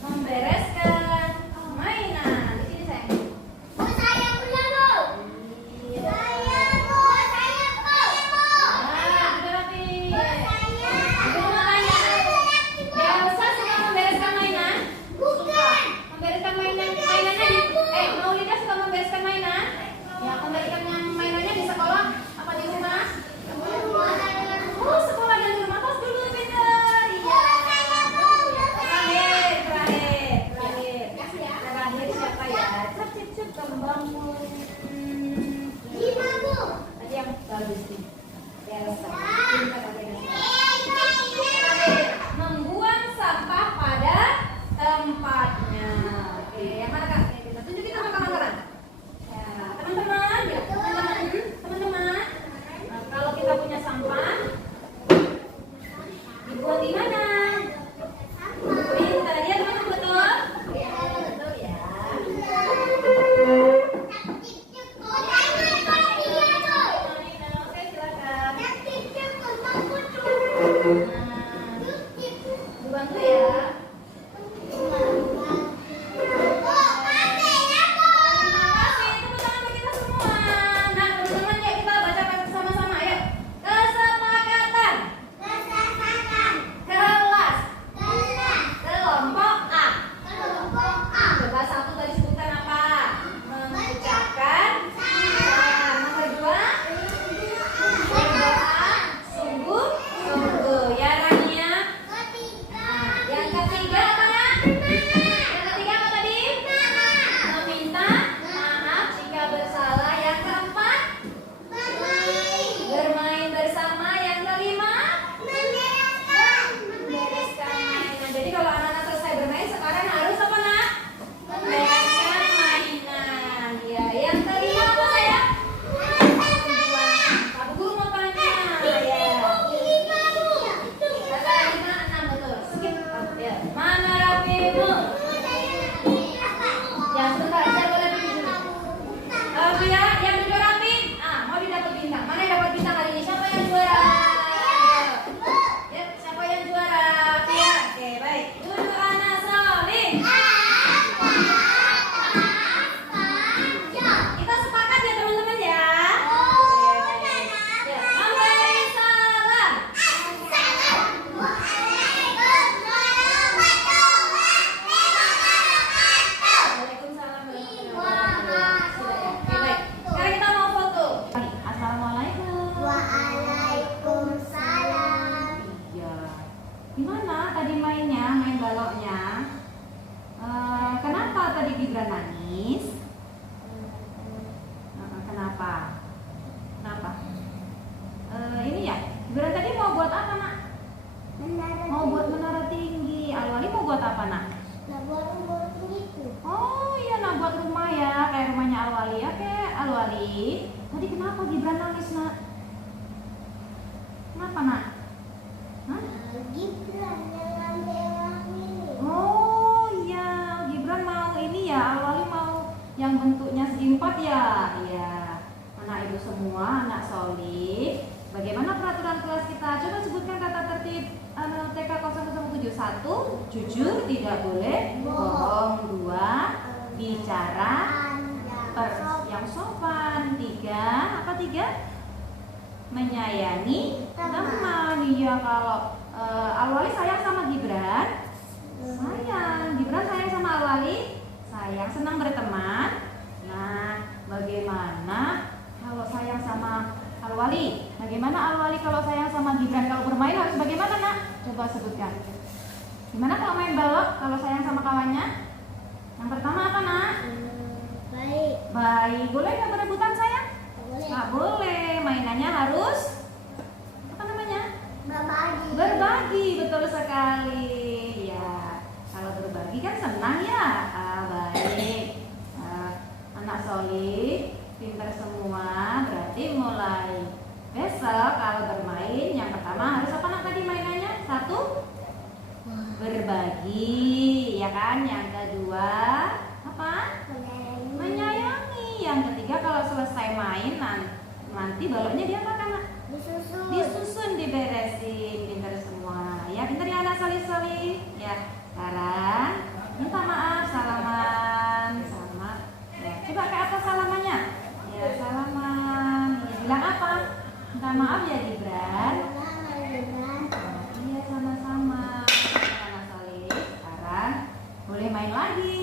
Membereskan mainan. Di sini sayang. Iya. Nah, udah rapi. Ibu mau tanya. Elsa suka membereskan mainan? Suka. Membereskan mainannya di Maulida suka membereskan mainan? Ya, membereskan mainannya di sekolah apa di rumah? Oh, sekolah dan di rumah. Tos dulu pinter. Iya. Terakhir siapa ya? Cep kembang. Tadi yang bagus nih. Elsa. Pintar pakai Elsa. Membuang sampah pada tempatnya. Oke, yang mana Kak? Kita tunjukin sama kawan-kawan. Ya, teman-teman, teman-teman. Nah, kalau kita punya sampah, dibuang di mana? Pintar ya teman-teman, betul? Iya, betul ya. Oke, silakan. Nah, dibantu ya. Kasih tepuk tangan untuk kita semua. Nah, teman-teman yuk kita baca sama-sama ayo. Kesepakatan. Kelas. Kelompok A. Coba satu tadi sebutkan apa? Mengucapkan salam. Nomor dua, berdoa sungguh-sungguh. Ya Rania. Nah, yang ketiga apa ya? Yang ketiga apa tadi? Meminta maaf jika bersalah. Yang keempat, bermain bersama. Yang kelima, membereskan mainan. Jadi kalau anak-anak selesai bermain sekarang harus apa nak? Membereskan mainan. Ya, yang kelima apa saya? Pak Guru mau tanya. Ya. Kata 5, 6 betul. Skip. Ya. Mana rapimu? Ya sebentar, saya boleh duduk dulu. Ya, yang duduk rapi. Mau didapat bintang. Mana yang dapat bintang hari ini? Siapa yang juara? Ya, siapa yang juara? Ya, oke baik. Duduk anak solid. Kita sepakat ya teman-teman ya. Ya, memberi salam. Waalaikumsalam warahmatullahi wabarakatuh. Sudah ya? Oke, baik. Sekarang kita mau foto. Assalamualaikum. Iya. Gimana tadi mainnya, main baloknya? Kenapa tadi Gibran nangis? Kenapa? Kenapa? Ini ya, Gibran tadi mau buat apa nak? Mau buat menara tinggi. Alwali mau buat apa nak? Oh iya, nak buat rumah ya, kayak rumahnya Alwali ya, kayak Alwali. Tadi kenapa Gibran nangis nak? Kenapa nak? Hah? Oh iya, Gibran mau ini ya, Alwali mau yang bentuknya segi empat ya. Iya. Anak ibu semua, anak solid. Bagaimana peraturan kelas kita? Coba sebutkan kata tertib TK 0071. Jujur, tidak boleh bohong. 2, bicara yang sopan. 3, apa 3? Menyayangi teman. Iya, kalau Alwali sayang sama Gibran. Sayang, Gibran sayang sama Alwali. Sayang, senang berteman. Nah, bagaimana kalau sayang sama Alwali? Bagaimana Alwali kalau sayang sama Gibran? Kalau bermain harus bagaimana nak? Coba sebutkan. Gimana kalau main balok? Kalau sayang sama kawannya? Yang pertama apa nak? Baik. Boleh nggak berebutan sayang? Nggak boleh. Mainannya harus apa namanya? Berbagi, betul sekali. Ya, kalau berbagi kan senang ya. Baik. Anak solid, pintar semua. Berarti mulai besok kalau bermain, yang pertama harus apa nak tadi mainannya? Satu, berbagi, ya kan? Yang kedua, apa? Menyayangi. Yang ketiga kalau selesai main nanti balonnya dia apa kan? Disusun, diberesin, pintar semua. Ya, pintar ya anak solid-solid. Ya, sekarang minta maaf, salaman sama. Ya, coba kayak apa salamannya? Ya, salaman. Ya, bilang apa? Minta maaf ya Gibran. Iya, sama-sama. Anak solid. Sekarang boleh main lagi.